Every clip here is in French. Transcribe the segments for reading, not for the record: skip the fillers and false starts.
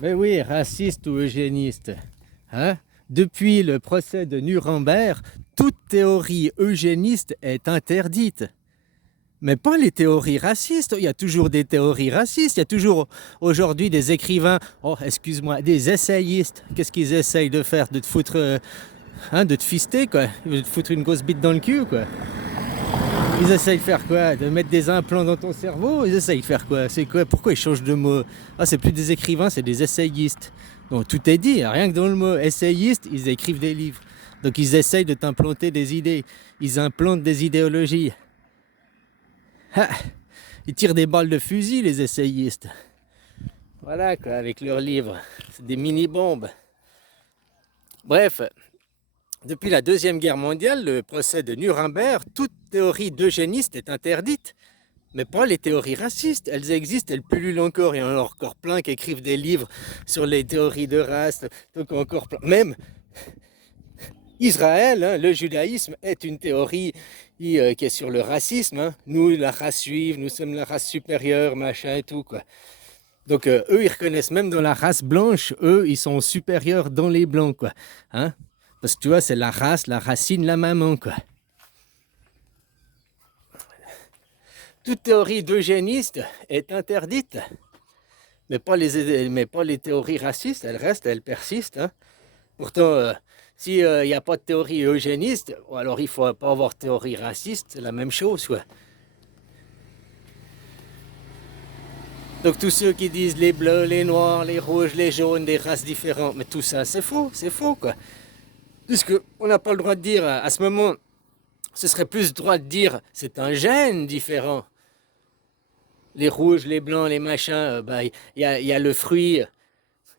Mais oui, raciste ou eugéniste. Hein? Depuis le procès de Nuremberg, toute théorie eugéniste est interdite. Mais pas les théories racistes. Il y a toujours des théories racistes. Il y a toujours aujourd'hui des écrivains, oh excuse-moi, des essayistes. Qu'est-ce qu'ils essayent de faire? De te foutre, de te fister quoi? De te foutre une grosse bite dans le cul quoi? Ils essayent de faire quoi? De mettre des implants dans ton cerveau? Ils essayent de faire quoi? C'est quoi? Pourquoi ils changent de mot? Ah, c'est plus des écrivains, c'est des essayistes. Donc tout est dit, rien que dans le mot essayiste, ils écrivent des livres. Donc ils essayent de t'implanter des idées. Ils implantent des idéologies. Ah, ils tirent des balles de fusil, les essayistes. Voilà quoi, avec leurs livres. C'est des mini-bombes. Bref, depuis la Deuxième Guerre mondiale, le procès de Nuremberg, toute théorie d'eugéniste est interdite. Mais pas les théories racistes, elles existent, elles pullulent encore. Il y en a encore plein qui écrivent des livres sur les théories de race. Donc encore plein. Même Israël, hein, le judaïsme est une théorie qui est sur le racisme. Hein. Nous, la race juive, nous sommes la race supérieure, machin et tout. Quoi. Donc eux, ils reconnaissent même dans la race blanche, eux, ils sont supérieurs dans les blancs. Quoi. Hein. Parce que tu vois, c'est la race, la racine, la maman. Quoi. Toute théorie d'eugéniste est interdite. Mais pas les théories racistes, elles restent, elles persistent. Hein. Pourtant, s'il n'y a pas de théorie eugéniste, alors il ne faut pas avoir de théorie raciste, c'est la même chose. Quoi. Donc tous ceux qui disent les bleus, les noirs, les rouges, les jaunes, des races différentes, mais tout ça c'est faux quoi. Puisqu'on n'a pas le droit de dire, à ce moment, ce serait plus le droit de dire c'est un gène différent. Les rouges, les blancs, les machins, y a le fruit.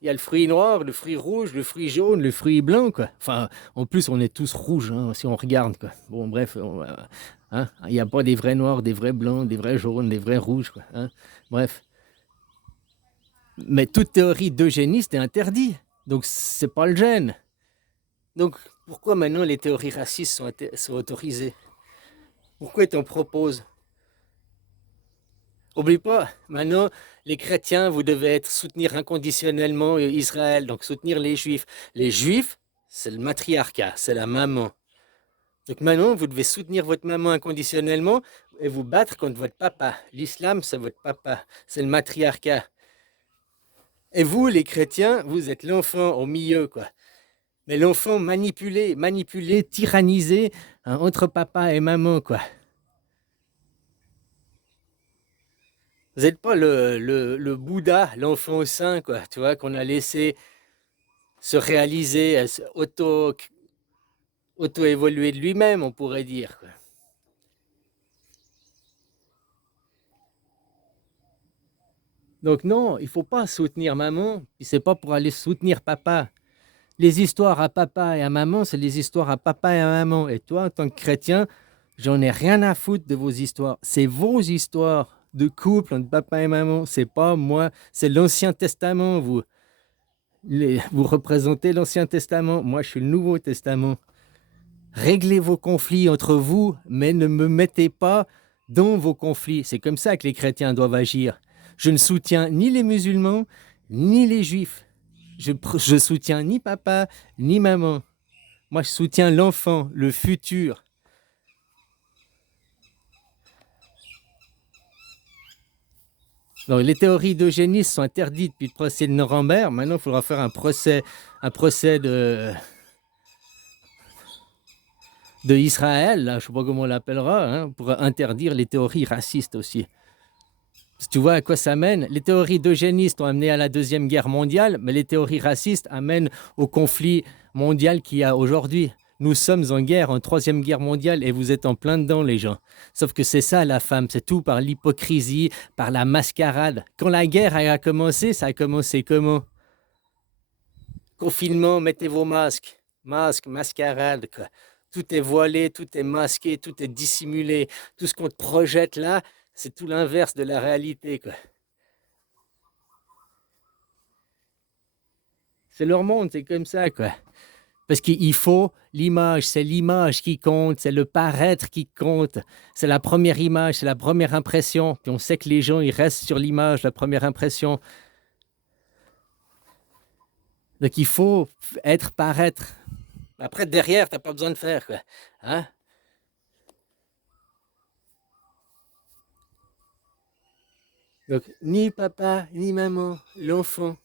Il y a le fruit noir, le fruit rouge, le fruit jaune, le fruit blanc, quoi. Enfin, en plus, on est tous rouges, hein, si on regarde, quoi. Bon, bref, hein, il n'y a pas des vrais noirs, des vrais blancs, des vrais jaunes, des vrais rouges, quoi. Hein. Bref. Mais toute théorie d'eugéniste est interdite. Donc, c'est pas le gène. Donc, pourquoi maintenant les théories racistes sont autorisées? Pourquoi ils t'en proposent? Oublie pas, maintenant, les chrétiens, vous devez soutenir inconditionnellement Israël, donc soutenir les juifs. Les juifs, c'est le matriarcat, c'est la maman. Donc maintenant, vous devez soutenir votre maman inconditionnellement et vous battre contre votre papa. L'islam, c'est votre papa, c'est le matriarcat. Et vous, les chrétiens, vous êtes l'enfant au milieu, quoi. Mais l'enfant manipulé, tyrannisé hein, entre papa et maman, quoi. Vous n'êtes pas le Bouddha, l'enfant saint, quoi, tu vois, qu'on a laissé se réaliser, auto-évoluer de lui-même, on pourrait dire. Quoi. Donc non, il ne faut pas soutenir maman, puis c'est pas pour aller soutenir papa. Les histoires à papa et à maman, c'est les histoires à papa et à maman. Et toi, en tant que chrétien, j'en ai rien à foutre de vos histoires. C'est vos histoires de couple entre papa et maman. C'est pas moi, c'est l'Ancien Testament, vous. Vous représentez l'Ancien Testament. Moi, je suis le Nouveau Testament. Réglez vos conflits entre vous, mais ne me mettez pas dans vos conflits. C'est comme ça que les chrétiens doivent agir. Je ne soutiens ni les musulmans, ni les juifs. Je soutiens ni papa, ni maman. Moi, je soutiens l'enfant, le futur. Donc, les théories d'eugénisme sont interdites depuis le procès de Nuremberg. Maintenant, il faudra faire un procès de Israël, là, je ne sais pas comment on l'appellera, hein, pour interdire les théories racistes aussi. Tu vois à quoi ça mène? Les théories d'eugénistes ont amené à la Deuxième Guerre mondiale, mais les théories racistes amènent au conflit mondial qu'il y a aujourd'hui. Nous sommes en guerre, en Troisième Guerre mondiale, et vous êtes en plein dedans, les gens. Sauf que c'est ça, la femme, c'est tout par l'hypocrisie, par la mascarade. Quand la guerre a commencé, ça a commencé comment? Confinement, mettez vos masques. Masques, mascarade, quoi. Tout est voilé, tout est masqué, tout est dissimulé. Tout ce qu'on te projette là, c'est tout l'inverse de la réalité, quoi. C'est leur monde, c'est comme ça, quoi. Parce qu'il faut l'image, c'est l'image qui compte, c'est le paraître qui compte. C'est la première image, c'est la première impression. Puis on sait que les gens, ils restent sur l'image, la première impression. Donc il faut être, paraître. Après, derrière, t'as pas besoin de faire, quoi. Hein? Donc, ni papa, ni maman, l'enfant.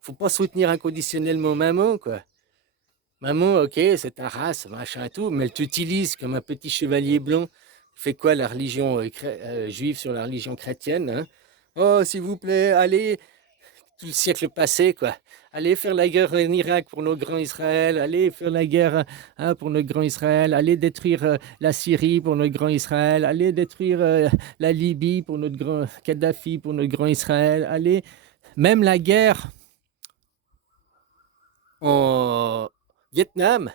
Faut pas soutenir inconditionnellement maman, quoi. Maman, ok, c'est ta race, machin et tout, mais elle t'utilise comme un petit chevalier blanc. Fait quoi la religion juive sur la religion chrétienne, hein? Oh, s'il vous plaît, allez, tout le siècle passé, quoi. Allez faire la guerre en Irak pour nos grands Israël, allez faire la guerre hein, pour nos grands Israël, allez détruire la Syrie pour notre grand Israël, allez détruire la Libye pour notre grand Kadhafi, pour notre grand Israël, allez, même la guerre en Vietnam,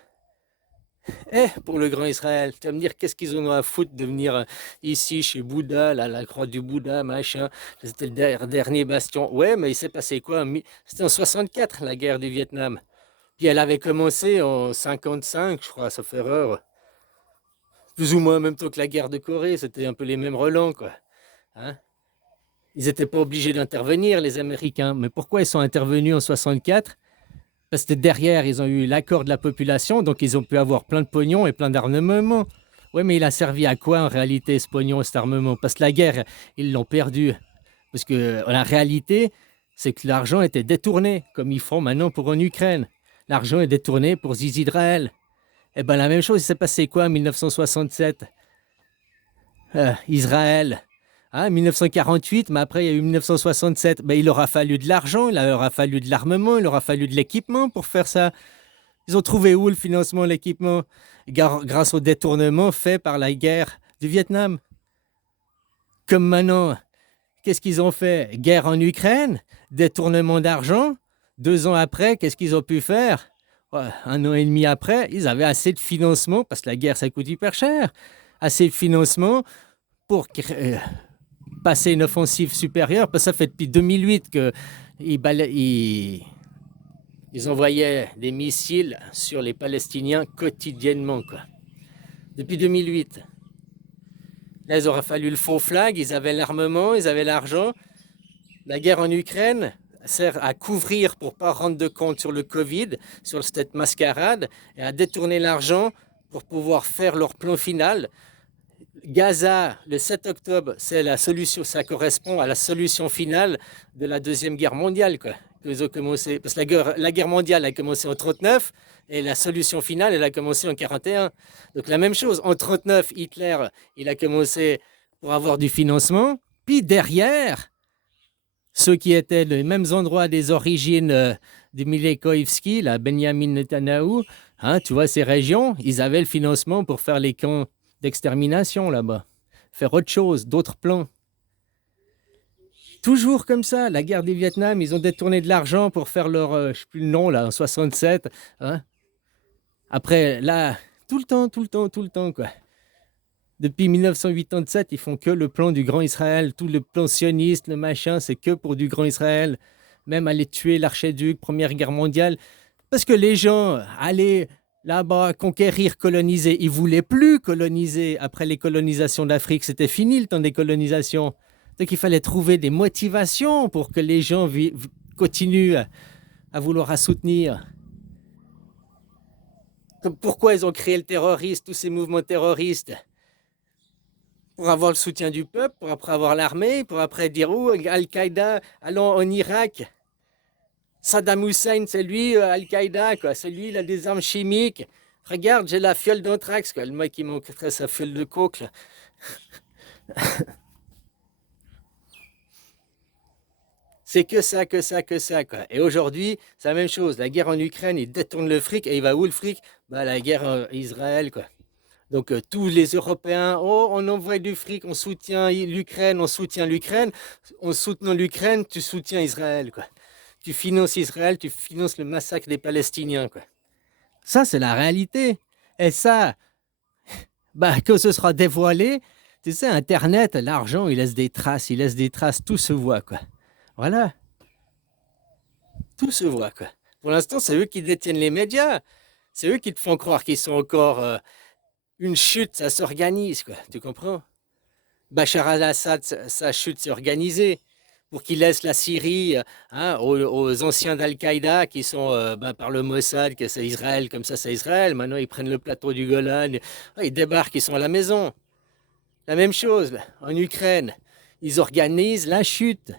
pour le grand Israël. Tu vas me dire, qu'est-ce qu'ils en ont à foutre de venir ici chez Bouddha, là, la croix du Bouddha, machin. C'était le dernier bastion. Ouais, mais il s'est passé quoi? C'était en 64, la guerre du Vietnam. Puis elle avait commencé en 55, je crois, sauf erreur. Plus ou moins en même temps que la guerre de Corée. C'était un peu les mêmes relents, quoi. Hein. Ils n'étaient pas obligés d'intervenir, les Américains. Mais pourquoi ils sont intervenus en 64? Parce que derrière, ils ont eu l'accord de la population, donc ils ont pu avoir plein de pognon et plein d'armement. Oui, mais il a servi à quoi en réalité ce pognon, cet armement? Parce que la guerre, ils l'ont perdu. Parce que la réalité, c'est que l'argent était détourné, comme ils font maintenant pour en Ukraine. L'argent est détourné pour Israël. Eh bien, la même chose, il s'est passé quoi en 1967? Israël. Hein, 1948, mais après il y a eu 1967. Ben, il aura fallu de l'argent, il aura fallu de l'armement, il aura fallu de l'équipement pour faire ça. Ils ont trouvé où le financement, l'équipement? Grâce au détournement fait par la guerre du Vietnam. Comme maintenant, qu'est-ce qu'ils ont fait? Guerre en Ukraine, détournement d'argent. 2 ans après, qu'est-ce qu'ils ont pu faire? Ouais, 1 an et demi après, ils avaient assez de financement, parce que la guerre, ça coûte hyper cher. Assez de financement pour passer une offensive supérieure. Parce que ça fait depuis 2008 qu'ils ils envoyaient des missiles sur les Palestiniens quotidiennement, quoi. Depuis 2008. Là, il aurait fallu le faux flag, ils avaient l'armement, ils avaient l'argent. La guerre en Ukraine sert à couvrir pour ne pas rendre de compte sur le Covid, sur cette mascarade, et à détourner l'argent pour pouvoir faire leur plan final. Gaza, le 7 octobre, c'est la solution, ça correspond à la solution finale de la Deuxième Guerre mondiale, quoi. Ils ont commencé, parce que la guerre mondiale a commencé en 1939 et la solution finale, elle a commencé en 1941. Donc la même chose, en 1939, Hitler, il a commencé pour avoir du financement, puis derrière, ceux qui étaient les mêmes endroits des origines de Milikoïvski, la Benjamin Netanyahu, hein, tu vois, ces régions, ils avaient le financement pour faire les camps d'extermination là-bas, faire autre chose, d'autres plans. Toujours comme ça, la guerre du Vietnam, ils ont détourné de l'argent pour faire leur, je ne sais plus le nom, là, en 67. Hein. Après, là, tout le temps, quoi. Depuis 1987, ils font que le plan du Grand Israël, tout le plan sioniste, le machin, c'est que pour du Grand Israël. Même aller tuer l'archiduc, Première Guerre mondiale. Parce que les gens allaient là-bas conquérir, coloniser. Ils ne voulaient plus coloniser. Après les colonisations d'Afrique, c'était fini le temps des colonisations. Donc il fallait trouver des motivations pour que les gens continuent à vouloir soutenir. Pourquoi ils ont créé le terrorisme, tous ces mouvements terroristes? Pour avoir le soutien du peuple, pour après avoir l'armée, pour après dire oh, Al-Qaïda, allons en Irak. Saddam Hussein, c'est lui, Al-Qaïda, quoi. C'est lui, il a des armes chimiques. Regarde, j'ai la fiole d'anthrax, quoi. Le mec qui montrait sa fiole de coke, là. C'est que ça, quoi. Et aujourd'hui, c'est la même chose. La guerre en Ukraine, il détourne le fric et il va où le fric? Bah, la guerre en Israël, quoi. Donc tous les Européens, oh, on envoie du fric, on soutient l'Ukraine, on soutient l'Ukraine. En soutenant l'Ukraine, tu soutiens Israël, quoi. Tu finances Israël, tu finances le massacre des Palestiniens, quoi. Ça, c'est la réalité. Et ça, bah, que ce sera dévoilé, tu sais, Internet, l'argent, il laisse des traces, tout se voit, quoi. Voilà, tout se voit, quoi. Pour l'instant, c'est eux qui détiennent les médias. C'est eux qui te font croire qu'ils sont encore une chute, ça s'organise, quoi. Tu comprends? Bachar al-Assad, sa chute s'est organisée. pour qu'ils laissent la Syrie aux anciens d'Al-Qaïda qui sont par le Mossad, que c'est Israël, comme ça c'est Israël. Maintenant ils prennent le plateau du Golan, ils débarquent, ils sont à la maison. La même chose en Ukraine, ils organisent la chute.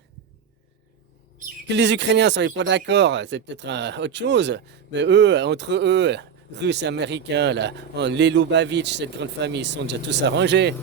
Que les Ukrainiens ne seraient pas d'accord, c'est peut-être autre chose, mais eux, entre eux, Russes, Américains, là, les Lubavitch, cette grande famille, ils sont déjà tous arrangés.